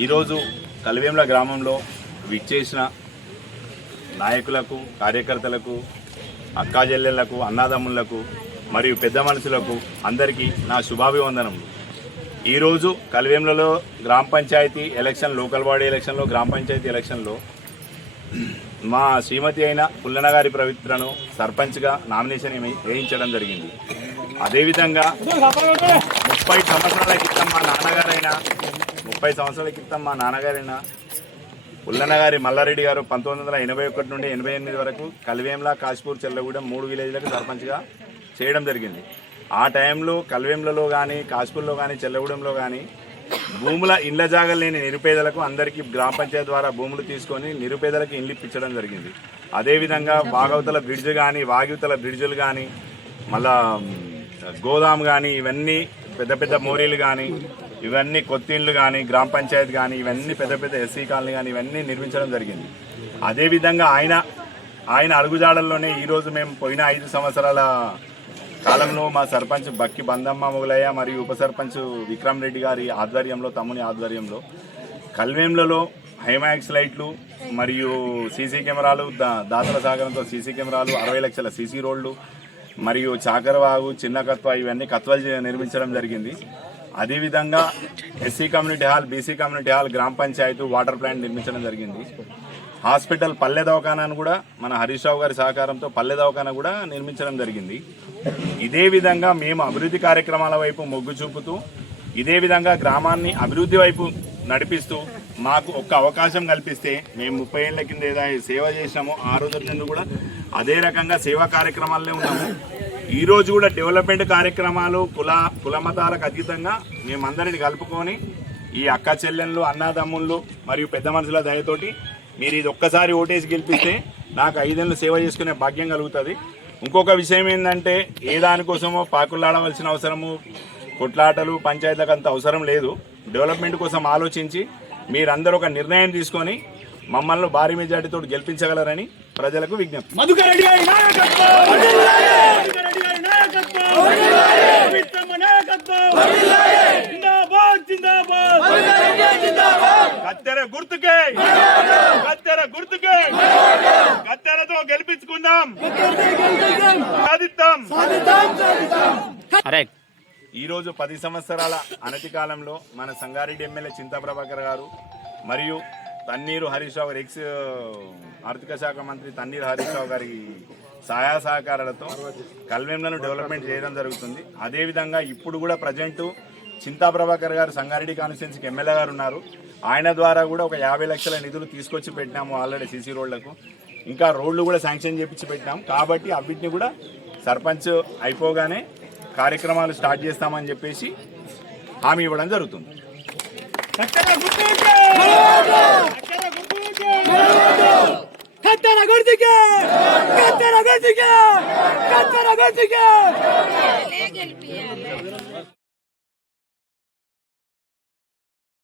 ఈరోజు కలివేంల గ్రామంలో విచ్చేసిన నాయకులకు కార్యకర్తలకు అక్కా చెల్లెళ్ళకు అన్నాదమ్ములకు మరియు పెద్ద మనుషులకు అందరికీ నా శుభాభివందనములు. ఈరోజు కలివేంలలో గ్రామ పంచాయతీ ఎలక్షన్ లోకల్ బాడీ ఎలక్షన్లో గ్రామ పంచాయతీ ఎలక్షన్లో మా శ్రీమతి అయిన పుల్లనగారి పవిత్రను సర్పంచ్గా నామినేషన్ వేయించడం జరిగింది. అదేవిధంగా ముప్పై సంవత్సరాల క్రితం మా నాన్నగారైన ముప్పై సంవత్సరాల క్రితం మా నాన్నగారైన గారి మల్లారెడ్డి గారు పంతొమ్మిది వందల ఎనభై ఒకటి నుండి ఎనభై ఎనిమిది వరకు కలివేంల కాశ్పూర్ చెల్లగూడెం మూడు విలేజ్లకు సర్పంచ్గా చేయడం జరిగింది. ఆ టైంలో కల్వేంలలో కానీ కాశ్పూర్లో కానీ చెల్లగూడెంలో కానీ భూముల ఇండ్ల జాగలు లేని నిరుపేదలకు అందరికీ గ్రామ పంచాయతీ ద్వారా భూములు తీసుకొని నిరుపేదలకు ఇండ్లు ఇప్పించడం జరిగింది. అదేవిధంగా వాగవతల బ్రిడ్జ్ కానీ వాగివతల బ్రిడ్జులు కానీ మళ్ళా గోదాం కానీ ఇవన్నీ పెద్ద పెద్ద మోరీలు కానీ ఇవన్నీ కొత్తిళ్ళు కానీ గ్రామ పంచాయతీ కానీ ఇవన్నీ పెద్ద పెద్ద ఎస్సీ కాలనీ కానీ ఇవన్నీ నిర్మించడం జరిగింది. అదేవిధంగా ఆయన ఆయన అడుగుజాడల్లోనే ఈరోజు మేము పోయిన ఐదు సంవత్సరాల కాలంలో మా సర్పంచ్ బక్కి బందమ్మ మొగలయ్య మరియు ఉప సర్పంచ్ విక్రమ్ రెడ్డి గారి ఆధ్వర్యంలో తమ్ముని ఆధ్వర్యంలో కల్వేంలలో హైమాక్స్ లైట్లు మరియు సీసీ కెమెరాలు దా- దాతల సహకారంతో సీసీ కెమెరాలు అరవై లక్షల సీసీ రోడ్లు మరియు చాకరవాగు చిన్న కత్వ ఇవన్నీ కత్వలు నిర్మించడం జరిగింది. అదేవిధంగా SC community hall BC community hall గ్రామ పంచాయతీ వాటర్ ప్లాంట్ నిర్మించడం జరిగింది. హాస్పిటల్ పల్లె దవాఖానాను కూడా మన హరీష్ రావు గారి సహకారంతో పల్లె దవాఖానా కూడా నిర్మించడం జరిగింది. ఇదే విధంగా మేము అభివృద్ధి కార్యక్రమాల వైపు మొగ్గు చూపుతూ ఇదే విధంగా గ్రామాన్ని అభివృద్ధి వైపు నడిపిస్తూ మాకు ఒక్క అవకాశం కల్పిస్తే మేము ముప్పై ఏళ్ళ కింద ఏదైతే సేవ చేసినామో ఆ రోజు నుండి కూడా అదే రకంగా సేవా కార్యక్రమాలనే ఉన్నాము. ఈరోజు కూడా డెవలప్మెంట్ కార్యక్రమాలు కుల కుల మతాలకు అతీతంగా మేమందరిని కలుపుకొని ఈ అక్క చెల్లెళ్ళు అన్నదమ్ముళ్ళు మరియు పెద్ద మనుషుల దయతోటి మీరు ఇది ఒక్కసారి ఓటేసి గెలిపిస్తే నాకు ఐదేళ్ళు సేవ చేసుకునే భాగ్యం కలుగుతుంది. ఇంకొక విషయం ఏంటంటే ఏ దానికోసమో పాకులాడవలసిన అవసరము కొట్లాటలు పంచాయతీలకు అంత అవసరం లేదు. డెవలప్మెంట్ కోసం ఆలోచించి మీరందరూ ఒక నిర్ణయం తీసుకొని మమ్మల్ని భారీ మెజార్టీతో గెలిపించగలరని ప్రజలకు విజ్ఞప్తి. కత్తెర గుర్తుకే. కత్తెర గుర్తుకే. కత్తెరతో గెలిపించుకుందాం. సాధిద్దాం. అరే. ఈ రోజు పది సంవత్సరాల అనతి కాలంలో మన సంగారెడ్డి ఎమ్మెల్యే చింతా ప్రభాకర్ గారు మరియు తన్నీరు హరీష్ రావు గారు ఎక్స్ ఆర్థిక శాఖ మంత్రి తన్నీరు హరీష్ రావు గారి సహాయ సహకారాలతో కల్వెంలను డెవలప్మెంట్ చేయడం జరుగుతుంది. అదేవిధంగా ఇప్పుడు కూడా ప్రజెంట్ చింతా ప్రభాకర్ గారు సంగారెడ్డి కాన్స్టిట్యున్సీకి ఎమ్మెల్యే గారు ఉన్నారు. ఆయన ద్వారా కూడా ఒక యాభై లక్షల నిధులు తీసుకొచ్చి పెట్టినాము ఆల్రెడీ సీసీ రోడ్లకు. ఇంకా రోడ్లు కూడా శాంక్షన్ చేపించి పెట్టినాం. కాబట్టి అవిటిని కూడా సర్పంచ్ అయిపోగానే కార్యక్రమాలు స్టార్ట్ చేస్తామని చెప్పేసి హామీ ఇవ్వడం జరుగుతుంది. కత్తెర